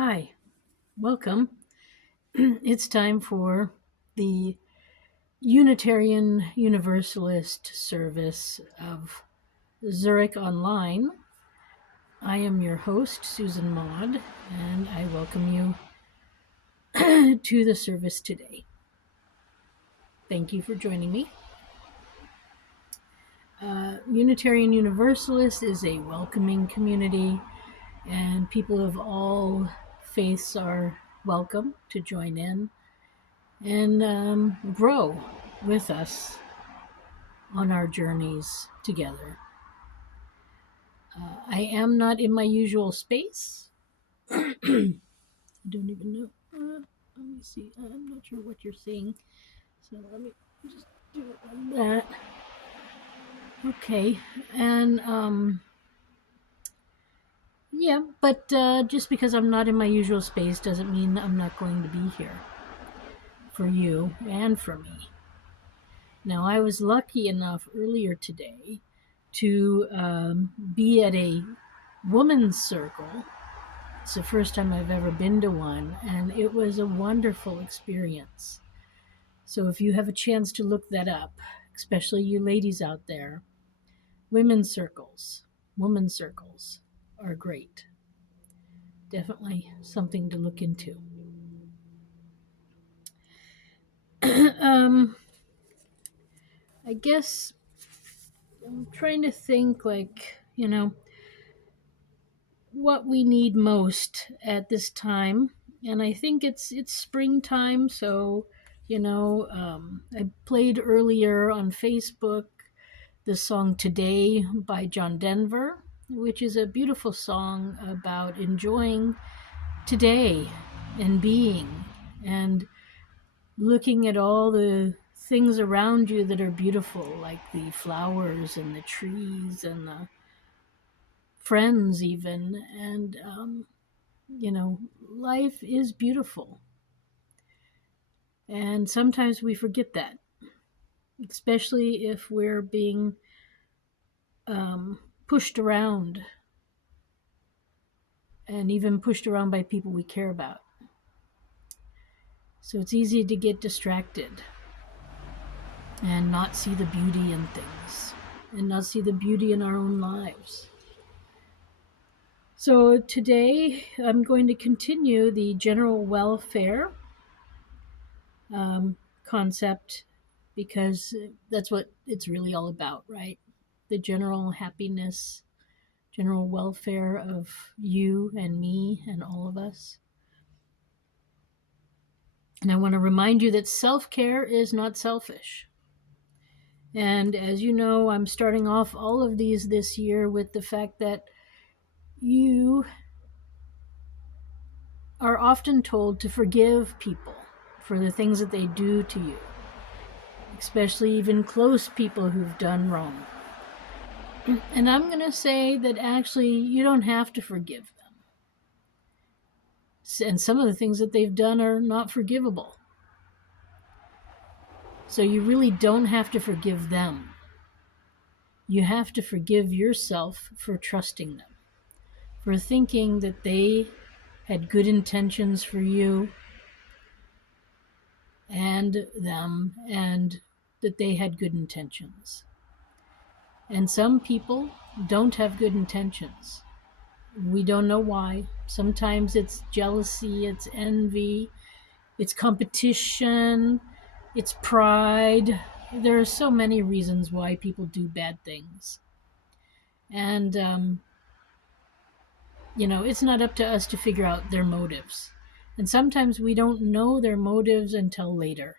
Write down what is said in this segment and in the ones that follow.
Hi, welcome. It's time for the Unitarian Universalist service of Zurich Online. I am your host, Susan Maud, and I welcome you to the service today. Thank you for joining me. Unitarian Universalist is a welcoming community, and people of all faiths are welcome to join in and grow with us on our journeys together. I am not in my usual space. I don't even know. Let me see. I'm not sure what you're seeing. So let me just do it like that. Okay. And yeah, but just because I'm not in my usual space doesn't mean I'm not going to be here for you and for me. Now, I was lucky enough earlier today to be at a women's circle. It's the first time I've ever been to one, and it was a wonderful experience. So if you have a chance to look that up, especially you ladies out there, women's circles are great. Definitely something to look into. I guess I'm trying to think what we need most at this time, and I think it's springtime. So I played earlier on Facebook the song Today by John Denver, which is a beautiful song about enjoying today and being and looking at all the things around you that are beautiful, like the flowers and the trees and the friends even. And life is beautiful. And sometimes we forget that, especially if we're being pushed around and even pushed around by people we care about. So it's easy to get distracted and not see the beauty in things and not see the beauty in our own lives. So today I'm going to continue the general welfare concept, because that's what it's really all about, right? The general happiness, general welfare of you and me and all of us. And I want to remind you that self-care is not selfish. And as you know, I'm starting off all of these this year with the fact that you are often told to forgive people for the things that they do to you, especially even close people who've done wrong. And I'm going to say that actually you don't have to forgive them. And some of the things that they've done are not forgivable. So you really don't have to forgive them. You have to forgive yourself for trusting them, for thinking that they had good intentions for you and them, and that they had good intentions. And some people don't have good intentions. We don't know why. Sometimes it's jealousy, it's envy, it's competition, it's pride. There are so many reasons why people do bad things. And, it's not up to us to figure out their motives. And sometimes we don't know their motives until later.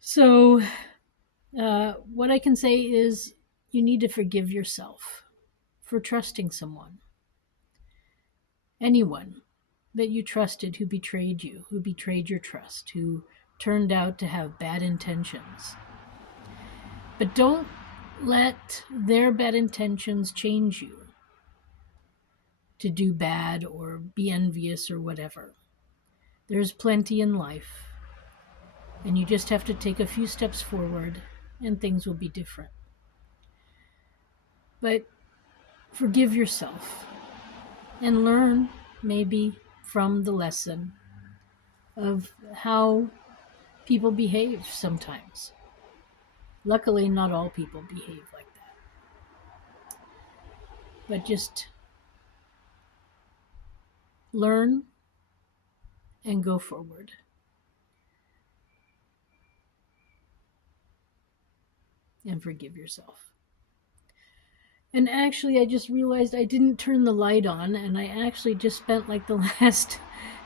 So, what I can say is you need to forgive yourself for trusting someone. Anyone that you trusted who betrayed you, who betrayed your trust, who turned out to have bad intentions. But don't let their bad intentions change you to do bad or be envious or whatever. There's plenty in life, and you just have to take a few steps forward and things will be different. But forgive yourself. and learn maybe from the lesson of how people behave sometimes. Luckily, not all people behave like that, but just learn and go forward. And forgive yourself. And actually, I just realized I didn't turn the light on, and I actually just spent like the last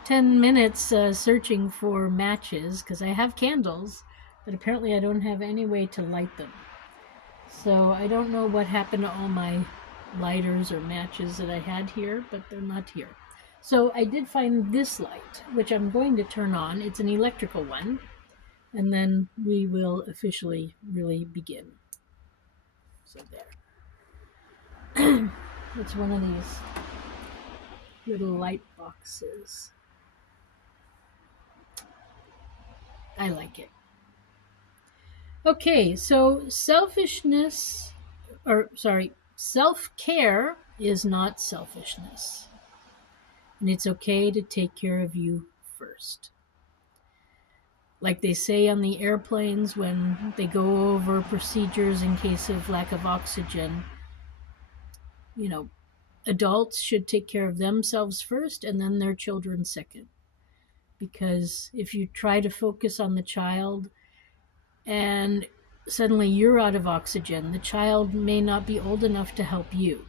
10 minutes searching for matches because I have candles, but apparently I don't have any way to light them. So I don't know what happened to all my lighters or matches that I had here, but they're not here. So I did find this light, which I'm going to turn on. It's an electrical one, and then we will officially really begin. So there. It's one of these little light boxes. I like it. Okay, so self-care is not selfishness. And it's okay to take care of you first. Like they say on the airplanes when they go over procedures in case of lack of oxygen, you know, adults should take care of themselves first and then their children second. Because if you try to focus on the child and suddenly you're out of oxygen, the child may not be old enough to help you.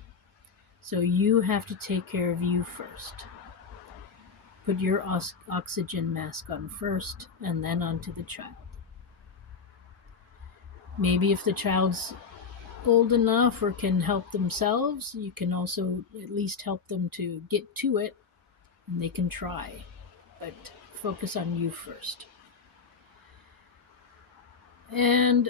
So you have to take care of you first. Put your oxygen mask on first and then onto the child. Maybe if the child's old enough or can help themselves, you can also at least help them to get to it and they can try. But focus on you first. And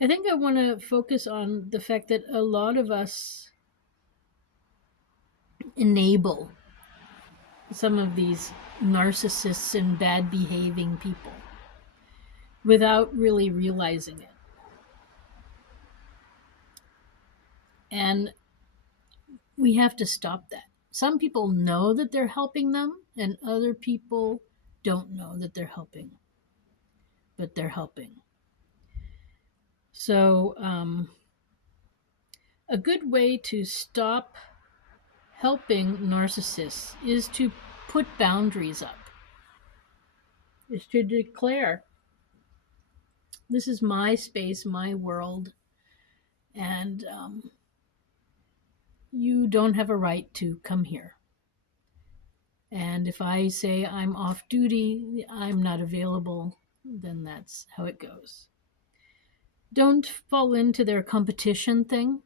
I think I want to focus on the fact that a lot of us enable some of these narcissists and bad behaving people without really realizing it. And we have to stop that. Some people know that they're helping them, and other people don't know that they're helping, but they're helping. So, a good way to stop helping narcissists is to put boundaries up, is to declare, this is my space, my world, and you don't have a right to come here. And if I say I'm off duty, I'm not available, then that's how it goes. Don't fall into their competition thing.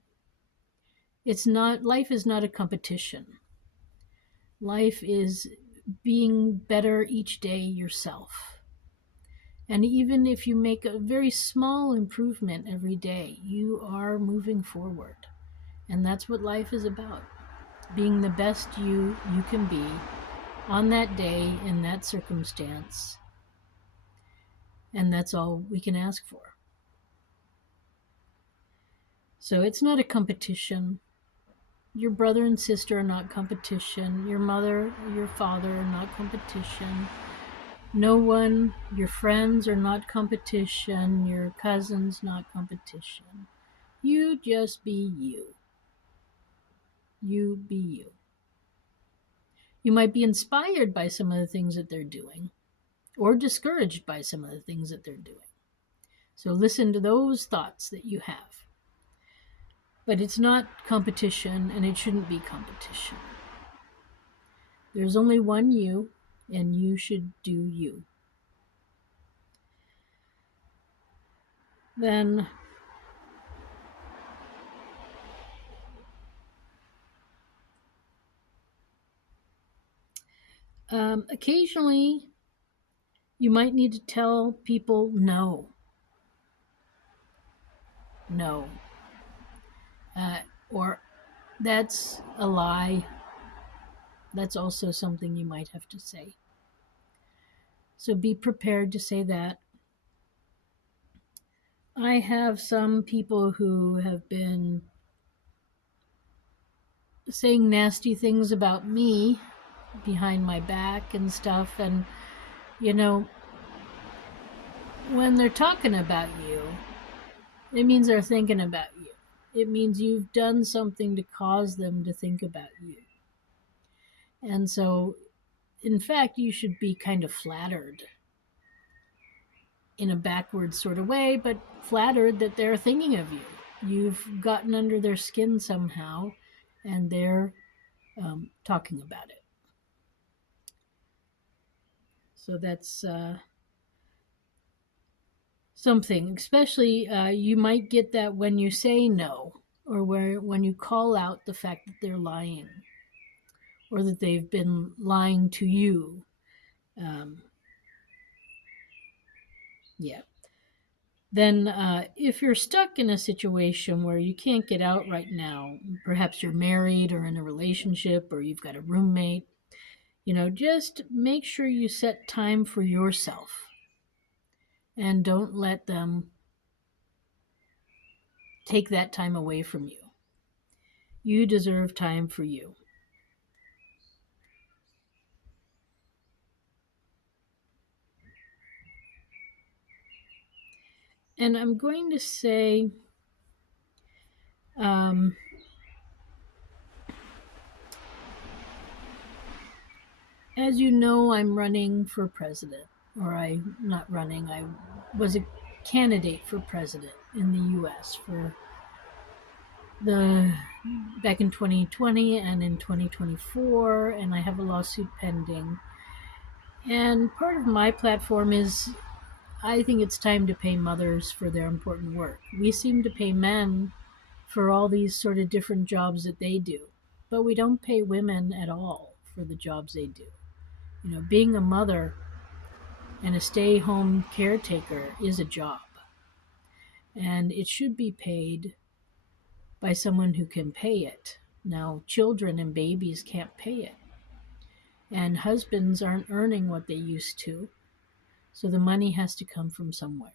Life is not a competition. Life is being better each day yourself. And even if you make a very small improvement every day, you are moving forward. And that's what life is about. Being the best you can be on that day, in that circumstance. And that's all we can ask for. So it's not a competition. Your brother and sister are not competition. Your mother, your father are not competition. No one, your friends are not competition. Your cousins, not competition. You just be you. You be you. You might be inspired by some of the things that they're doing, or discouraged by some of the things that they're doing. So listen to those thoughts that you have. But it's not competition, and it shouldn't be competition. There's only one you, and you should do you. Then occasionally you might need to tell people no. No. Or that's a lie. That's also something you might have to say. So be prepared to say that. I have some people who have been saying nasty things about me behind my back and stuff. And, you know, when they're talking about you, it means they're thinking about you. It means you've done something to cause them to think about you. And so, in fact, you should be kind of flattered in a backwards sort of way, but flattered that they're thinking of you. You've gotten under their skin somehow, and they're talking about it. So that's something. Especially, you might get that when you say no, or when you call out the fact that they're lying, or that they've been lying to you. Um, yeah. Then, if you're stuck in a situation where you can't get out right now, perhaps you're married or in a relationship or you've got a roommate, just make sure you set time for yourself and don't let them take that time away from you. You deserve time for you. And I'm going to say, um, as you know, I'm running for president, or I'm not running, I was a candidate for president in the US for the back in 2020 and in 2024, and I have a lawsuit pending. And part of my platform is I think it's time to pay mothers for their important work. We seem to pay men for all these sort of different jobs that they do, but we don't pay women at all for the jobs they do. Being a mother and a stay home caretaker is a job, and it should be paid by someone who can pay it. Now, children and babies can't pay it, and husbands aren't earning what they used to, so the money has to come from somewhere,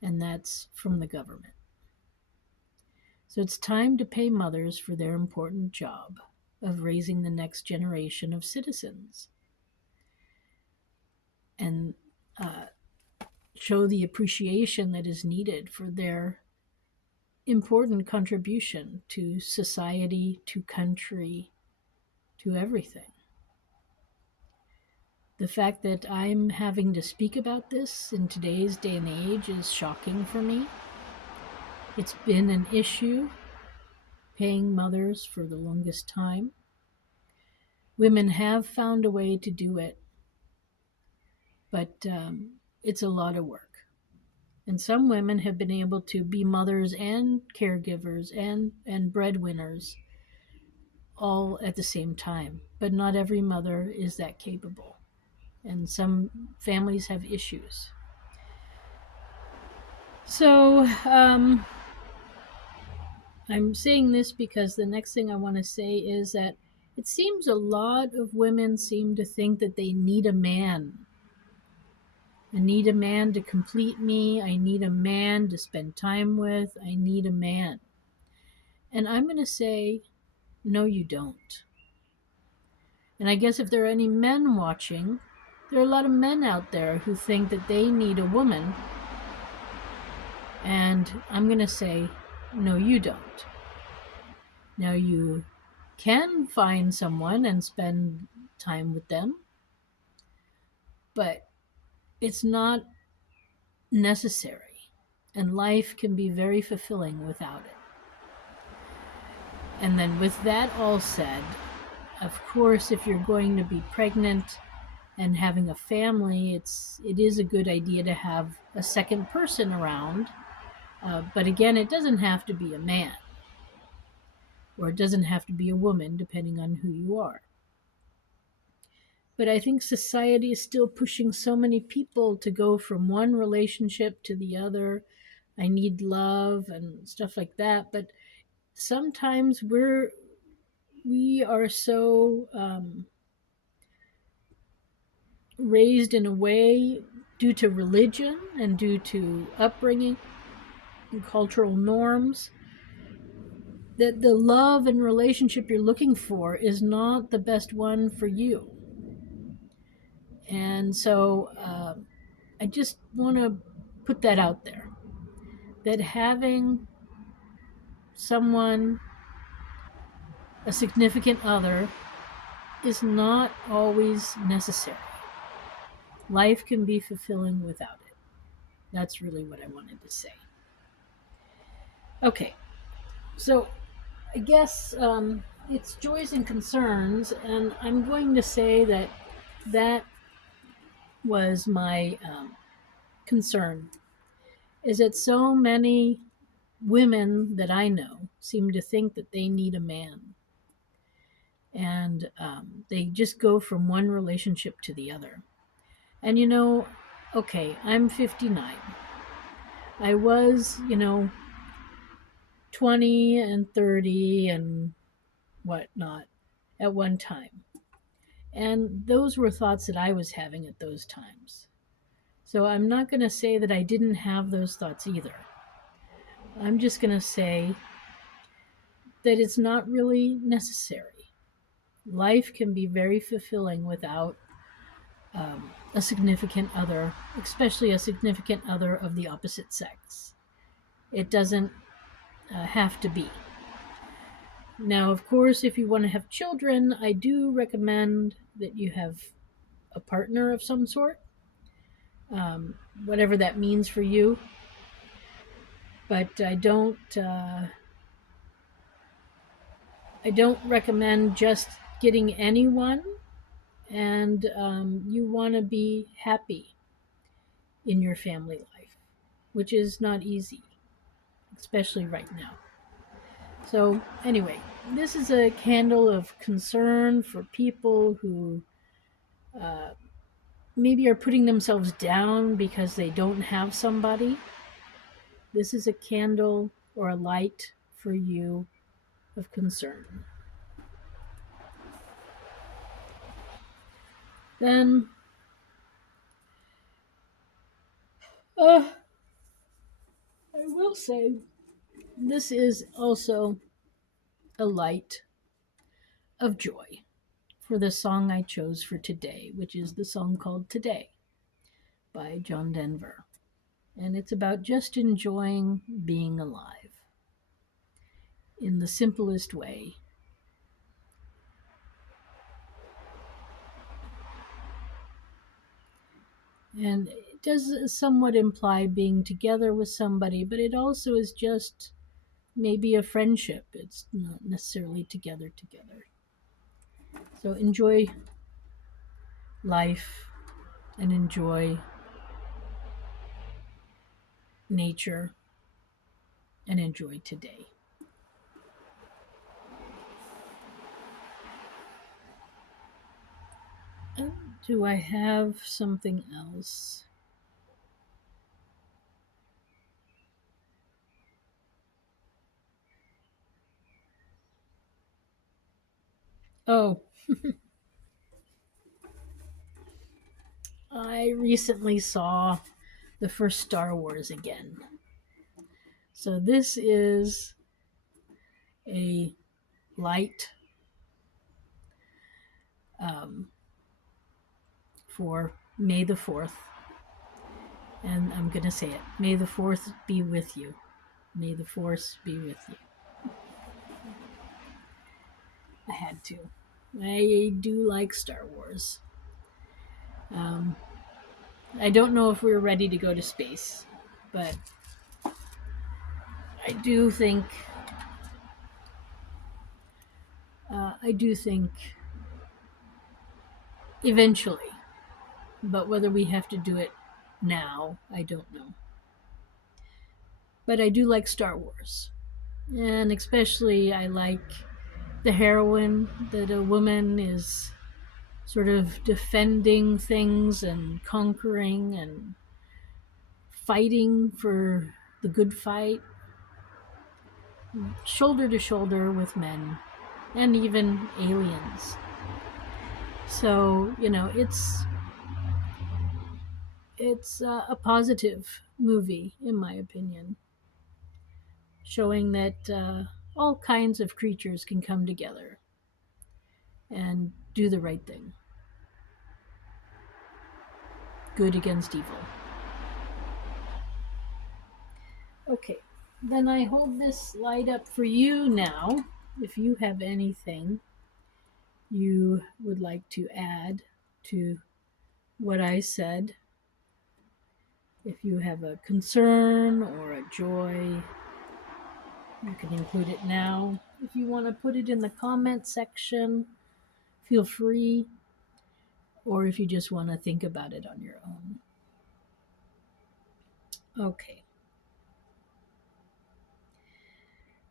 and that's from the government. So it's time to pay mothers for their important job of raising the next generation of citizens and uh, show the appreciation that is needed for their important contribution to society, to country, to everything. The fact that I'm having to speak about this in today's day and age is shocking for me. It's been an issue paying mothers for the longest time. Women have found a way to do it, but it's a lot of work. And some women have been able to be mothers and caregivers and breadwinners all at the same time. But not every mother is that capable. And some families have issues. So I'm saying this because the next thing I want to say is that it seems a lot of women seem to think that they need a man. I need a man to complete me. I need a man to spend time with. I need a man. And I'm going to say, no, you don't. And I guess if there are any men watching, there are a lot of men out there who think that they need a woman. And I'm going to say, no, you don't. Now, you can find someone and spend time with them, but it's not necessary. And life can be very fulfilling without it. And then, with that all said, of course, if you're going to be pregnant and having a family, it is a good idea to have a second person around. But again, it doesn't have to be a man, or it doesn't have to be a woman, depending on who you are. But I think society is still pushing so many people to go from one relationship to the other. I need love and stuff like that. But sometimes we are so raised in a way due to religion and due to upbringing and cultural norms, that the love and relationship you're looking for is not the best one for you. And so I just want to put that out there, that having someone, a significant other, is not always necessary. Life can be fulfilling without it. That's really what I wanted to say. Okay, so I guess it's joys and concerns, and I'm going to say that that was my concern, is that so many women that I know seem to think that they need a man. And they just go from one relationship to the other. And okay, I'm 59. I was, 20 and 30 and whatnot at one time. And those were thoughts that I was having at those times. So I'm not going to say that I didn't have those thoughts either. I'm just going to say that it's not really necessary. Life can be very fulfilling without a significant other, especially a significant other of the opposite sex. It doesn't have to be. Now, of course, if you want to have children, I do recommend that you have a partner of some sort, whatever that means for you. But I don't recommend just getting anyone, and you want to be happy in your family life, which is not easy, especially right now. So anyway, this is a candle of concern for people who maybe are putting themselves down because they don't have somebody. This is a candle or a light for you of concern. Then I will say this is also a light of joy for the song I chose for today, which is the song called Today by John Denver. And it's about just enjoying being alive in the simplest way. And it does somewhat imply being together with somebody, but it also is just maybe a friendship. It's not necessarily together. So enjoy life and enjoy nature and enjoy today. Do I have something else? Oh, I recently saw the first Star Wars again. So this is a light for May the 4th. And I'm going to say it. May the 4th be with you. May the Force be with you. I had to. I do like Star Wars. I don't know if we're ready to go to space, but I do think eventually, but whether we have to do it now, I don't know. But I do like Star Wars, and especially I like the heroine, that a woman is sort of defending things and conquering and fighting for the good fight, shoulder to shoulder with men and even aliens. So, it's a positive movie, in my opinion, showing that all kinds of creatures can come together and do the right thing. Good against evil. Okay, then I hold this slide up for you now. If you have anything you would like to add to what I said, if you have a concern or a joy, you can include it now. If you want to put it in the comment section, feel free. Or if you just want to think about it on your own. Okay.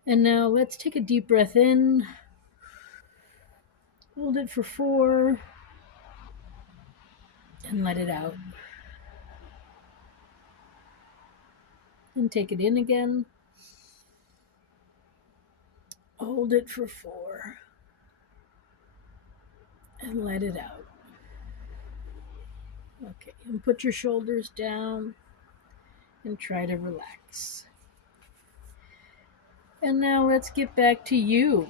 And now let's take a deep breath in. Hold it for 4. And let it out. And take it in again. Hold it for 4. And let it out. Okay, and put your shoulders down and try to relax. And now let's get back to you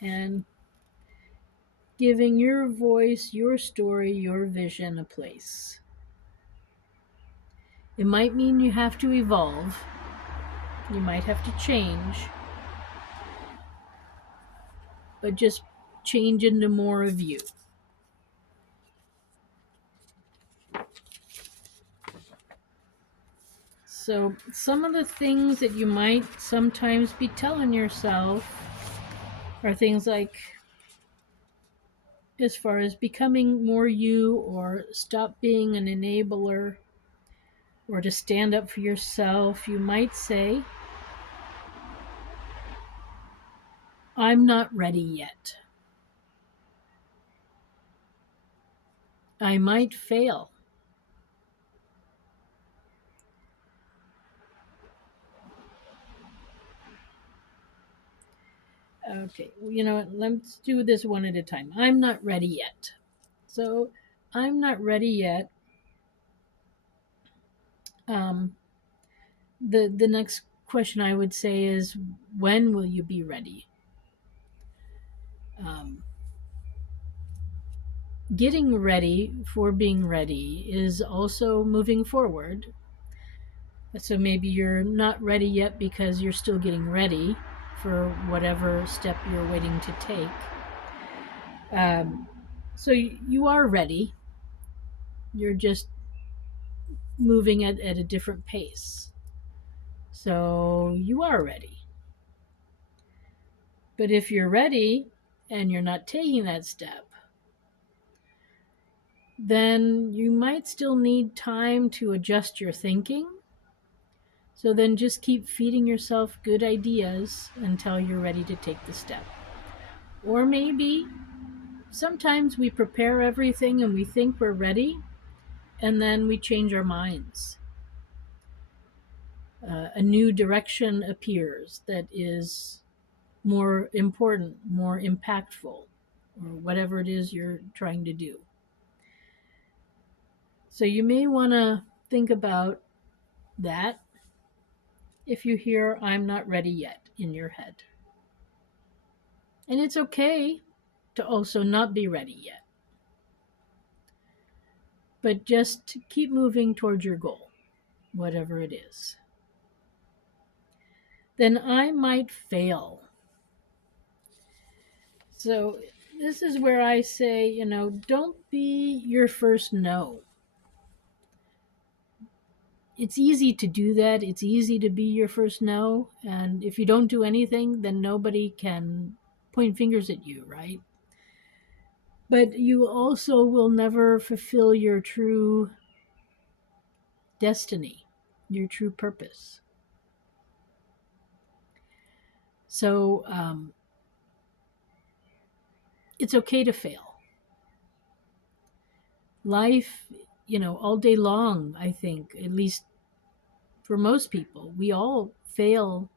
and giving your voice, your story, your vision a place. It might mean you have to evolve. You might have to change. But just change into more of you. So some of the things that you might sometimes be telling yourself are things like, as far as becoming more you, or stop being an enabler, or to stand up for yourself, you might say, I'm not ready yet. I might fail. Okay, you know what? Let's do this one at a time. I'm not ready yet. So, I'm not ready yet. Um, the next question I would say is, when will you be ready? Um, Getting ready for being ready is also moving forward. So maybe you're not ready yet because you're still getting ready for whatever step you're waiting to take. So you are ready. You're just moving at a different pace. So you are ready. But if you're ready and you're not taking that step, then you might still need time to adjust your thinking. So then just keep feeding yourself good ideas until you're ready to take the step. Or maybe sometimes we prepare everything and we think we're ready, and then we change our minds. A new direction appears that is more important, more impactful, or whatever it is you're trying to do. So you may want to think about that if you hear I'm not ready yet in your head. And it's okay to also not be ready yet. But just keep moving towards your goal, whatever it is. Then I might fail. So this is where I say, don't be your first no. It's easy to do that. It's easy to be your first no. And if you don't do anything, then nobody can point fingers at you, right? But you also will never fulfill your true destiny, your true purpose. So it's okay to fail. Life, all day long, I think, at least for most people, we all fail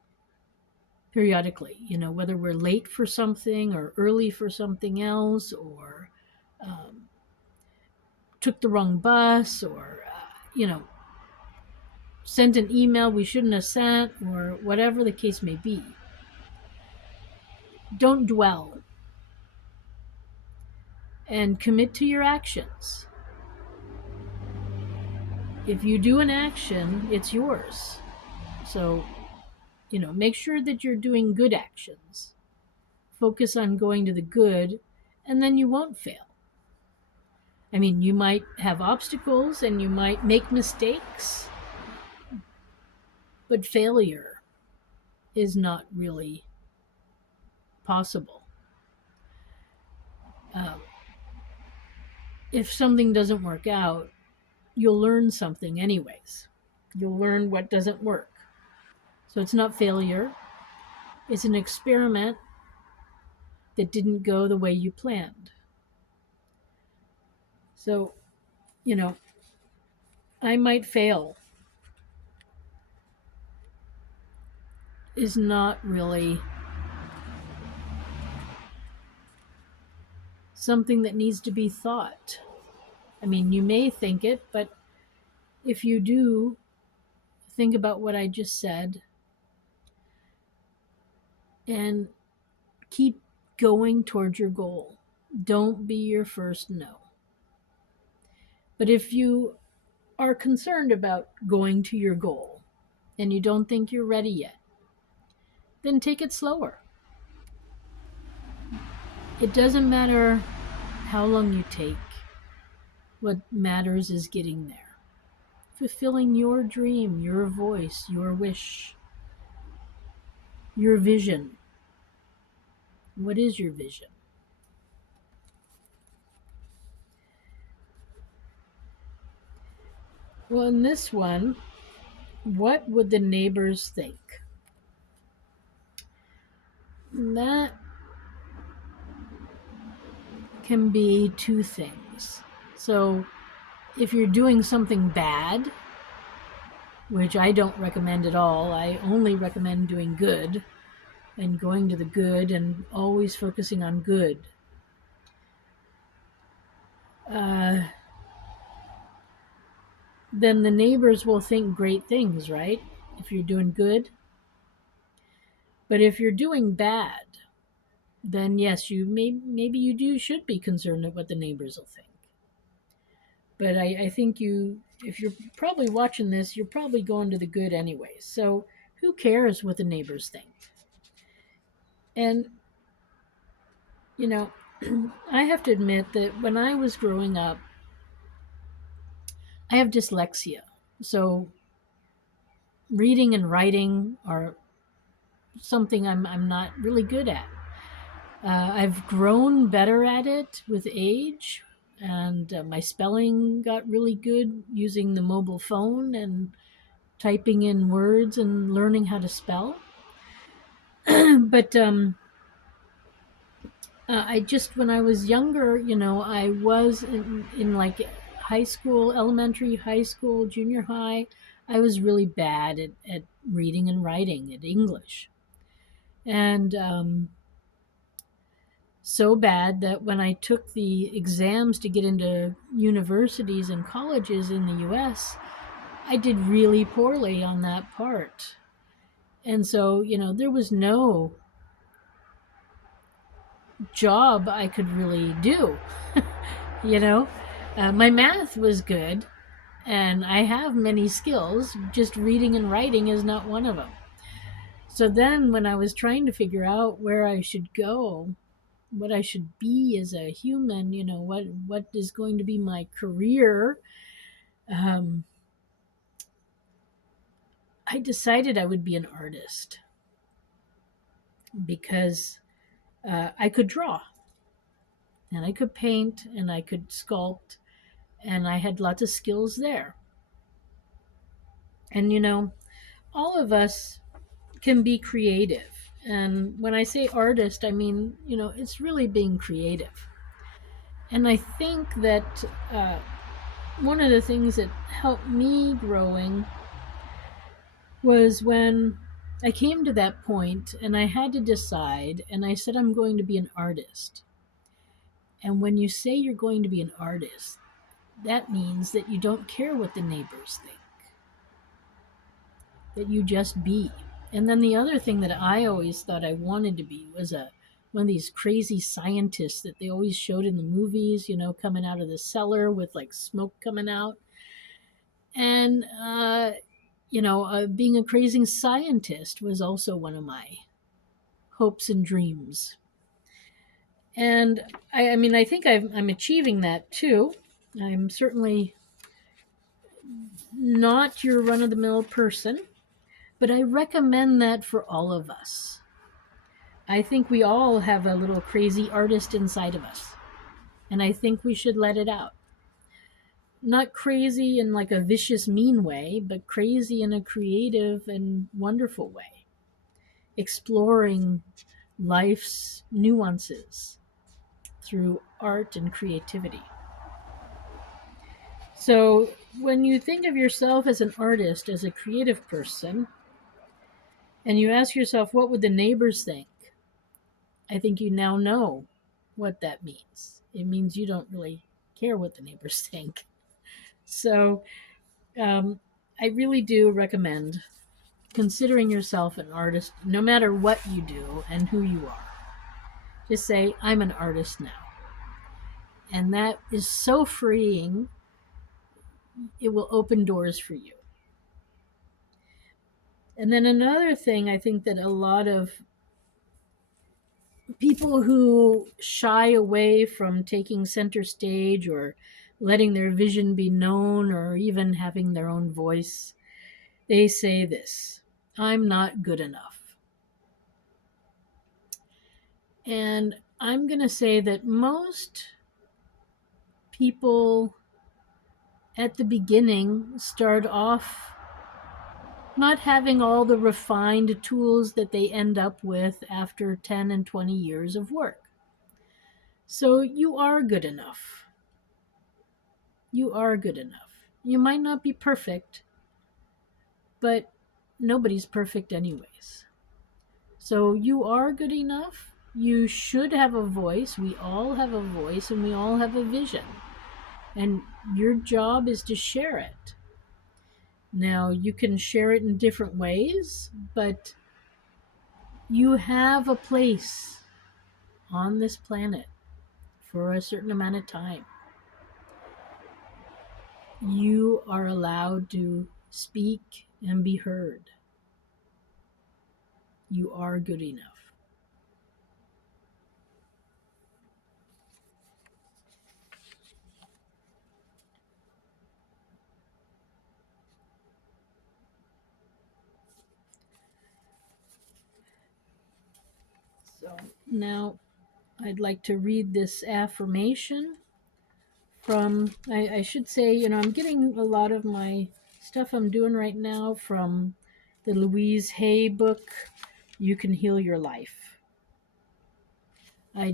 periodically, whether we're late for something or early for something else, or took the wrong bus, or, sent an email we shouldn't have sent, or whatever the case may be. Don't dwell and commit to your actions. If you do an action, it's yours. So, make sure that you're doing good actions. Focus on going to the good, and then you won't fail. I mean, you might have obstacles and you might make mistakes, but failure is not really possible. Um, if something doesn't work out, you'll learn something anyways. You'll learn what doesn't work. So it's not failure, it's an experiment that didn't go the way you planned. So, you know, I might fail is not really something that needs to be thought. I mean, you may think it, but if you do think about what I just said and keep going towards your goal, don't be your first no. But if you are concerned about going to your goal and you don't think you're ready yet, then take it slower. It doesn't matter how long you take. What matters is getting there. Fulfilling your dream, your voice, your wish, your vision. What is your vision? Well, in this one, what would the neighbors think? That can be two things. So, if you're doing something bad, which I don't recommend at all, I only recommend doing good and going to the good and always focusing on good. Then the neighbors will think great things, right? If you're doing good. But if you're doing bad, then yes, maybe you should be concerned at what the neighbors will think. But I think if you're probably watching this, you're probably going to the good anyway. So who cares what the neighbors think? And, you know, I have to admit that when I was growing up, I have dyslexia. So reading and writing are something I'm not really good at. I've grown better at it with age, and my spelling got really good using the mobile phone and typing in words and learning how to spell. But I just, when I was younger, I was in like high school, elementary, high school, junior high. I was really bad at reading and writing, at English. And so bad that when I took the exams to get into universities and colleges in the US, I did really poorly on that part. And so, there was no job I could really do. you know, my math was good and I have many skills, just reading and writing is not one of them. So then when I was trying to figure out where I should go, what I should be as a human, what is going to be my career, I decided I would be an artist because I could draw and I could paint and I could sculpt and I had lots of skills there. And all of us can be creative. And when I say artist, I mean, it's really being creative. And I think that one of the things that helped me growing was when I came to that point and I had to decide, and I said, I'm going to be an artist. And when you say you're going to be an artist, that means that you don't care what the neighbors think, that you just be. And then the other thing that I always thought I wanted to be was one of these crazy scientists that they always showed in the movies, coming out of the cellar with like smoke coming out. And, being a crazy scientist was also one of my hopes and dreams. And I mean, I think I'm achieving that too. I'm certainly not your run of the mill person, but I recommend that for all of us. I think we all have a little crazy artist inside of us, and I think we should let it out. Not crazy in like a vicious, mean way, but crazy in a creative and wonderful way, exploring life's nuances through art and creativity. So, when you think of yourself as an artist, as a creative person, and you ask yourself, what would the neighbors think? I think you now know what that means. It means you don't really care what the neighbors think. So, um, I really do recommend considering yourself an artist, no matter what you do and who you are. Just say, I'm an artist now. And that is so freeing. It will open doors for you. And then another thing I think that a lot of people who shy away from taking center stage or letting their vision be known or even having their own voice, they say this: I'm not good enough. And I'm going to say that most people at the beginning start off not having all the refined tools that they end up with after 10 and 20 years of work. So you are good enough. You are good enough. You might not be perfect, but nobody's perfect anyways. So you are good enough. You should have a voice. We all have a voice and we all have a vision. And your job is to share it. Now, you can share it in different ways, but you have a place on this planet for a certain amount of time. You are allowed to speak and be heard. You are good enough. So now I'd like to read this affirmation from, I should say, I'm getting a lot of my stuff I'm doing right now from the Louise Hay book, You Can Heal Your Life. I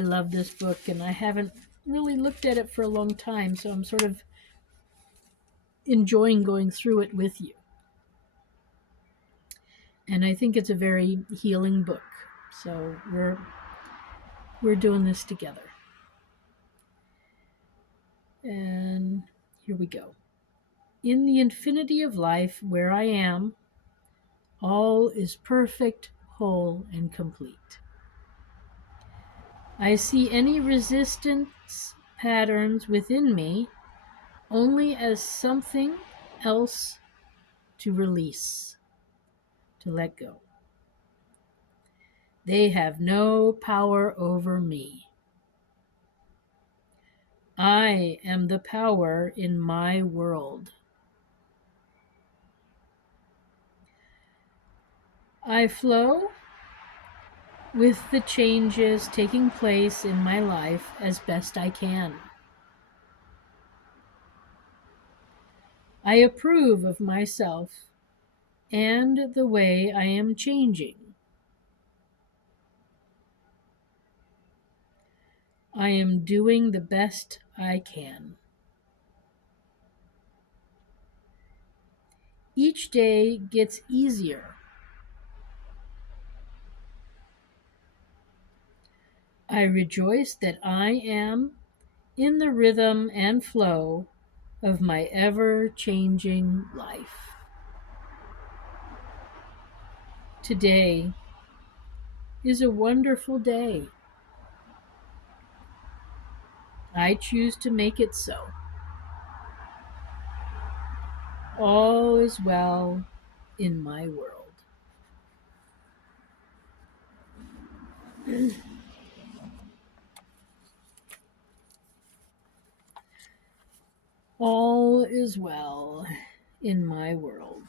love this book, and I haven't really looked at it for a long time, so I'm sort of enjoying going through it with you. And I think it's a very healing book. So we're doing this together. And here we go. In the infinity of life where I am, all is perfect, whole, and complete. I see any resistance patterns within me only as something else to release, to let go. They have no power over me. I am the power in my world. I flow with the changes taking place in my life as best I can. I approve of myself and the way I am changing. I am doing the best I can. Each day gets easier. I rejoice that I am in the rhythm and flow of my ever changing life. Today is a wonderful day. I choose to make it so. All is well in my world. All is well in my world.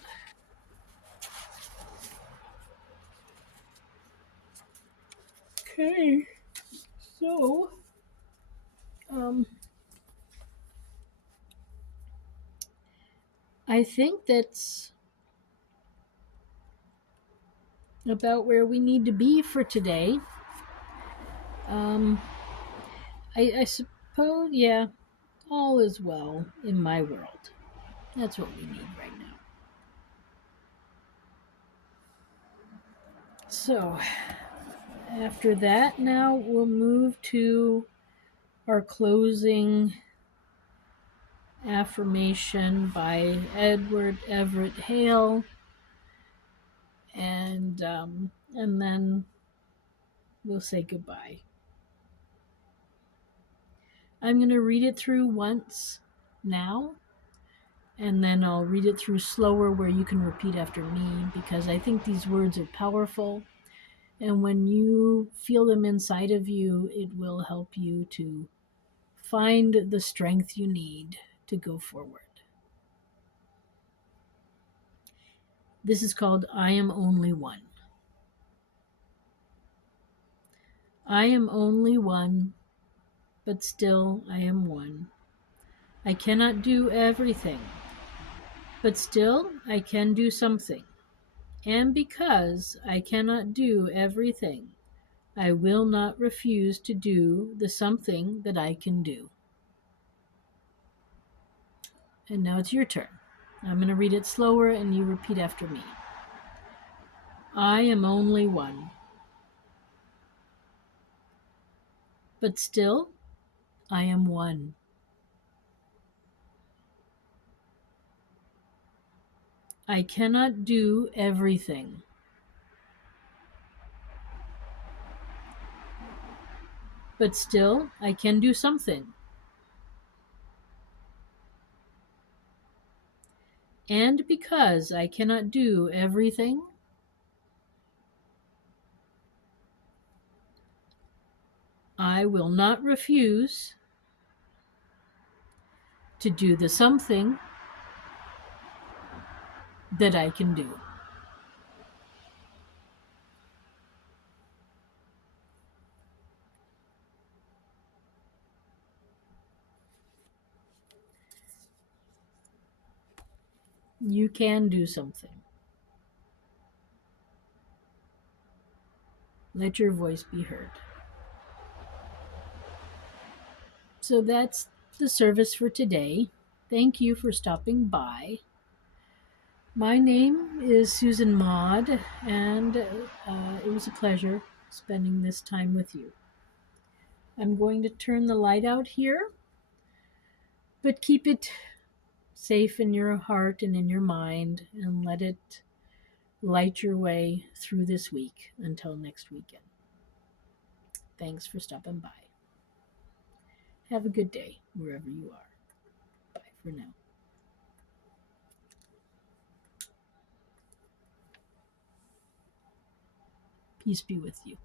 Okay, so um, I think that's about where we need to be for today. Um, I suppose, yeah, all is well in my world. That's what we need right now. So, after that, now we'll move to our closing affirmation by Edward Everett Hale, and then we'll say goodbye. I'm going to read it through once now, and then I'll read it through slower where you can repeat after me because I think these words are powerful. And when you feel them inside of you, it will help you to find the strength you need to go forward. This is called I Am Only One. I am only one, but still I am one. I cannot do everything, but still I can do something. And because I cannot do everything, I will not refuse to do the something that I can do. And now it's your turn. I'm going to read it slower and you repeat after me. I am only one, but still I am one. I cannot do everything, but still I can do something. And because I cannot do everything, I will not refuse to do the something that I can do. You can do something. Let your voice be heard. So that's the service for today. Thank you for stopping by. My name is Susan Maud, and it was a pleasure spending this time with you. I'm going to turn the light out here, but keep it safe in your heart and in your mind, and let it light your way through this week until next weekend. Thanks for stopping by. Have a good day wherever you are. Bye for now. Peace be with you.